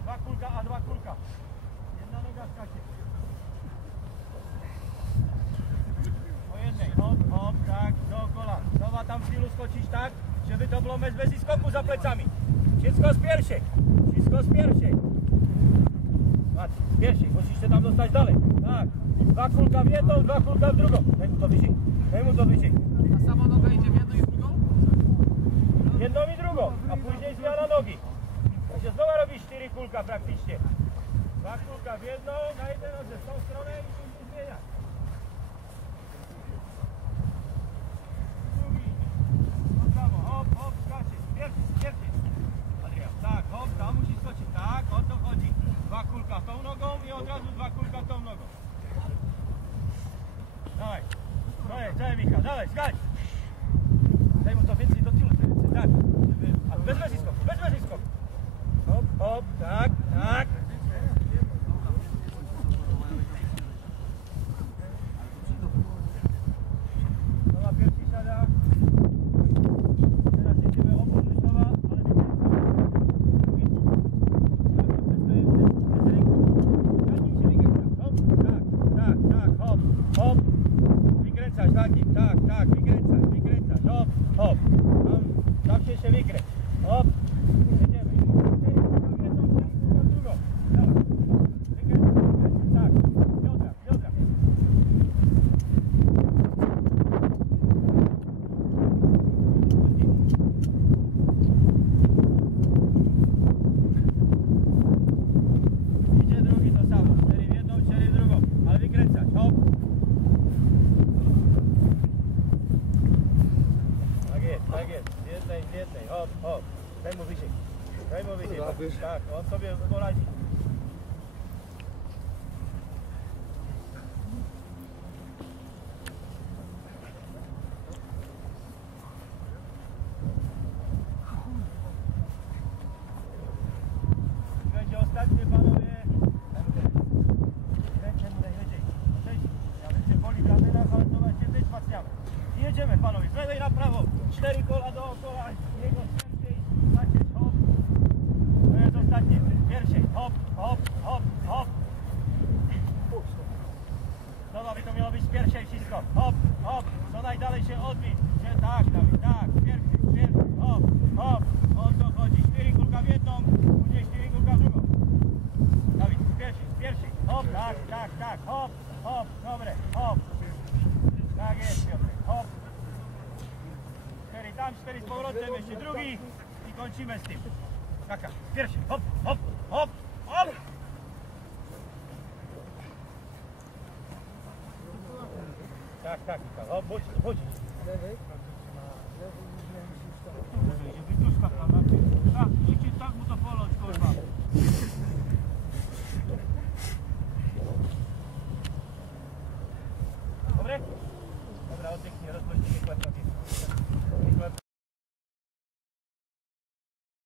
dwa kulka, a dwa kulka. Jedna noga skacze. Po jednej, hop, hop, tak, dookoła. Znowu tam w stylu skoczyć tak, żeby to było bez skoku za plecami. Wszystko z pierwszej, wszystko z pierwszej. Macie, z pierwszej, musisz się tam dostać dalej. Tak, dwa kulka w jedną, dwa kulka w drugą. Daj mu to wyżej, daj mu to wyżej. A sama noga idzie w jedną i w drugą? Jedną i drugą, a później zmiana nogi. To się znowu robi 4 kulka praktycznie. Dwa kulka w jedną, na jednej nodze w tą stronę i później zmienia. Drugi. To samo, hop, hop, skacze. Pierwszy. Adrian, tak, hop, tam musi skoczyć. Tak, o to chodzi. Dwa kulka tą nogą i od razu dwa kulka tą nogą. Dawaj. Dawaj, Michał, dawaj, skacz. Daj mu to więcej do tyłu, tak. A bez skoku. Hop, hop, tak. Nowa pierwszy siada. Teraz jedziemy opór nowa, ale drugi. Bez ręki. Gadnik się wykręca. Hop, tak, hop, hop. Wykręcasz, gadnik, tak, wykręcasz, hop. Tam się wykręć. Hop. Jedziemy. Drugą. Dawaj. Wykręcaj, tak. Biodra. Idzie drugi to samo. 4 w jedną, 4 w drugą. Ale wykręcać. Hop. Tak jest. Z jednej. Hop. Daj mu wyżej. Tak, on sobie poradzi. Będzie ostatnie, panowie. Rękę mu najwyżej. Ja wiem, że boli w ramionach, ale zobaczcie, wzmacniamy. I jedziemy, panowie, z lewej na prawo. 4 kola dookoła. Jego pierwszej. Macie, hop. To jest ostatnie. Pierwszej. Hop. Znowu by to miało być z pierwszej wszystko. Hop. Co najdalej się odbić. Tak, Dawid, tak. Pierwszy. Hop. O co chodzi? 4 kulka w jedną, później 4 kulka w drugą. Dawid, z pierwszej. Hop, tak. Hop. Dobre. Hop. Tak jest, Piotr. Hop. 4 tam, 4 z powrotem, jeszcze drugi i kończymy z tym. Kaka, pierwszy, hop. Tak, hop, chodź.